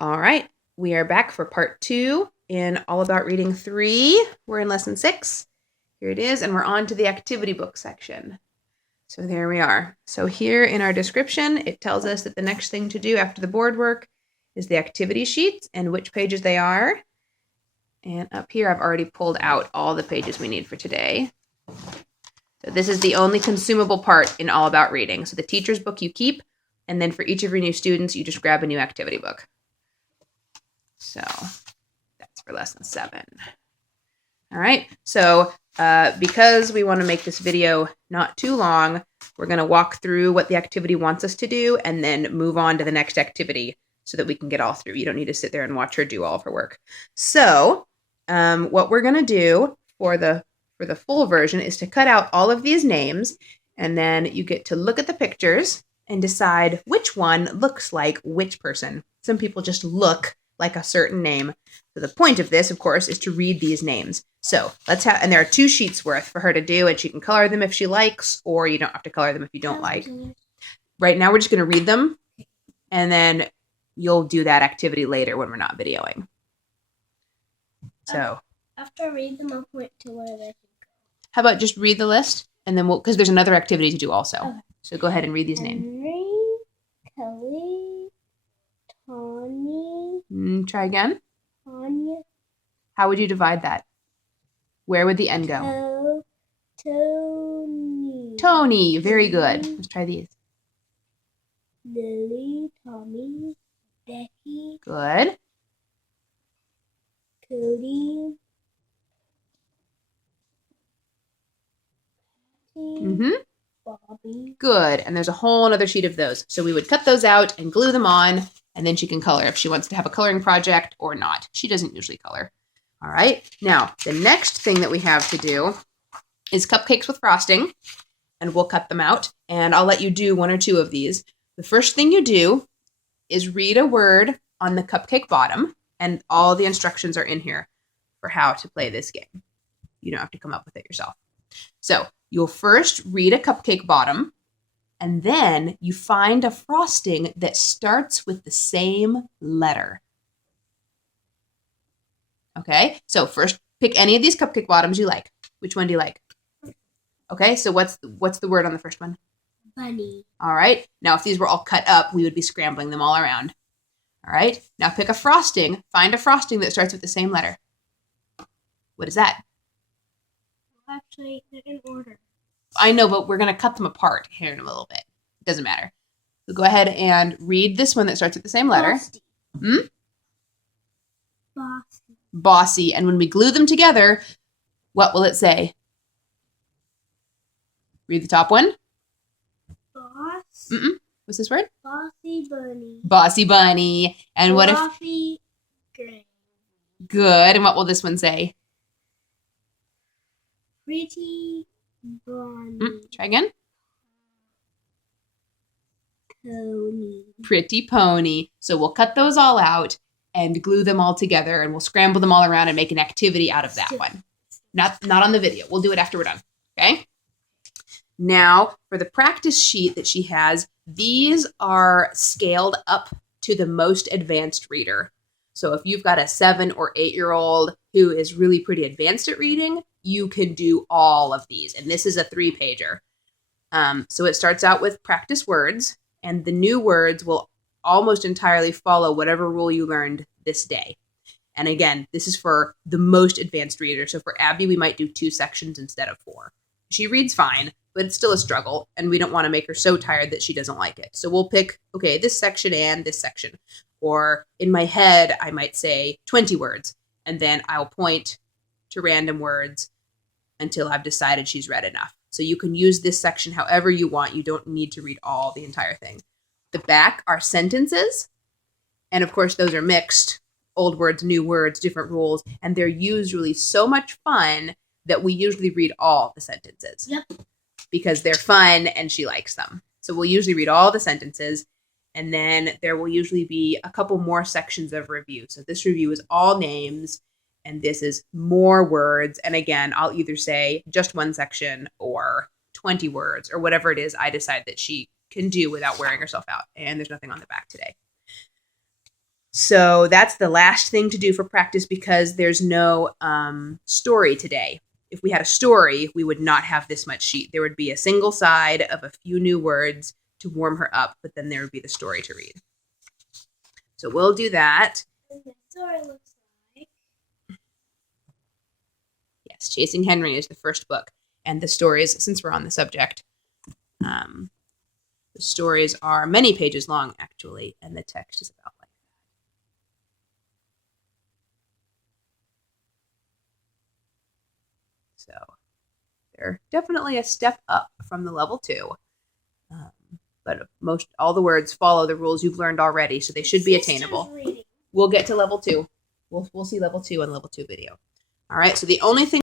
All right, we are back for part 2 in All About Reading 3. We're in lesson 6. Here it is, and we're on to the activity book section. So there we are. So here in our description, it tells us that the next thing to do after the board work is the activity sheets and which pages they are. And up here, I've already pulled out all the pages we need for today. So this is the only consumable part in All About Reading. So the teacher's book you keep, and then for each of your new students, you just grab a new activity book. So that's for lesson 7. All right, so because we want to make this video not too long, we're going to walk through what the activity wants us to do and then move on to the next activity so that we can get all through. You don't need to sit there and watch her do all of her work. So what we're going to do for the full version is to cut out all of these names, and then you get to look at the pictures and decide which one looks like which person. Some people just look like a certain name. So the point of this, of course, is to read these names. So and there are 2 sheets worth for her to do, and she can color them if she likes, or you don't have to color them if you don't like. Right now, we're just going to read them, and then you'll do that activity later when we're not videoing. So after I read them, I'll point to where they can go. How about just read the list, and then because there's another activity to do also. Okay. So go ahead and read these names. Henry, Kelly, Tony. Try again. Tanya. How would you divide that? Where would the N go? Tony. Tony. Very good. Let's try these. Lily, Tommy, Becky. Good. Cody. Bobby. Good. And there's a whole other sheet of those. So we would cut those out and glue them on, and then she can color if she wants to have a coloring project or not. She doesn't usually color. All right. Now, the next thing that we have to do is cupcakes with frosting, and we'll cut them out, and I'll let you do 1 or 2 of these. The first thing you do is read a word on the cupcake bottom, and all the instructions are in here for how to play this game. You don't have to come up with it yourself. So you'll first read a cupcake bottom, and then you find a frosting that starts with the same letter. Okay, so first pick any of these cupcake bottoms you like. Which one do you like? Okay, so what's the word on the first one? Bunny. All right, now if these were all cut up, we would be scrambling them all around. All right, now pick a frosting. Find a frosting that starts with the same letter. What is that? Actually, they're in order. I know, but we're going to cut them apart here in a little bit. It doesn't matter. So go ahead and read this one that starts with the same letter. Bossy. Bossy. Bossy. And when we glue them together, what will it say? Read the top one. Boss. What's this word? Bossy bunny. Bossy bunny. And what if? Coffee grain. Good. And what will this one say? Pretty bunny. Try again. Pony. Pretty pony. So we'll cut those all out and glue them all together, and we'll scramble them all around and make an activity out of that one. Not on the video. We'll do it after we're done. Okay? Now, for the practice sheet that she has, these are scaled up to the most advanced reader. So if you've got a 7 or 8-year-old who is really pretty advanced at reading, you can do all of these. And this is a 3-pager. So it starts out with practice words, and the new words will almost entirely follow whatever rule you learned this day. And again, this is for the most advanced reader. So for Abby, we might do 2 sections instead of 4. She reads fine, but it's still a struggle, and we don't want to make her so tired that she doesn't like it. So we'll pick, okay, this section and this section. Or in my head, I might say 20 words, and then I'll point to random words until I've decided she's read enough. So you can use this section however you want. You don't need to read the entire thing. The back are sentences, and of course those are mixed, old words, new words, different rules, and they're usually so much fun that we usually read all the sentences. Yep. Because they're fun and she likes them. So we'll usually read all the sentences, and then there will usually be a couple more sections of review. So this review is all names, and this is more words. And again, I'll either say just 1 section or 20 words or whatever it is I decide that she can do without wearing herself out. And there's nothing on the back today. So that's the last thing to do for practice because there's no story today. If we had a story, we would not have this much sheet. There would be a single side of a few new words to warm her up, but then there would be the story to read. So we'll do that. And the story looks like. Yes, Chasing Henry is the first book. And the stories, since we're on the subject, the stories are many pages long, actually, and the text is about like that. So they're definitely a step up from the level 2. But all the words follow the rules you've learned already, so they should be attainable. Reading. We'll get to level 2. We'll see level 2 on level 2 video. All right, so the only thing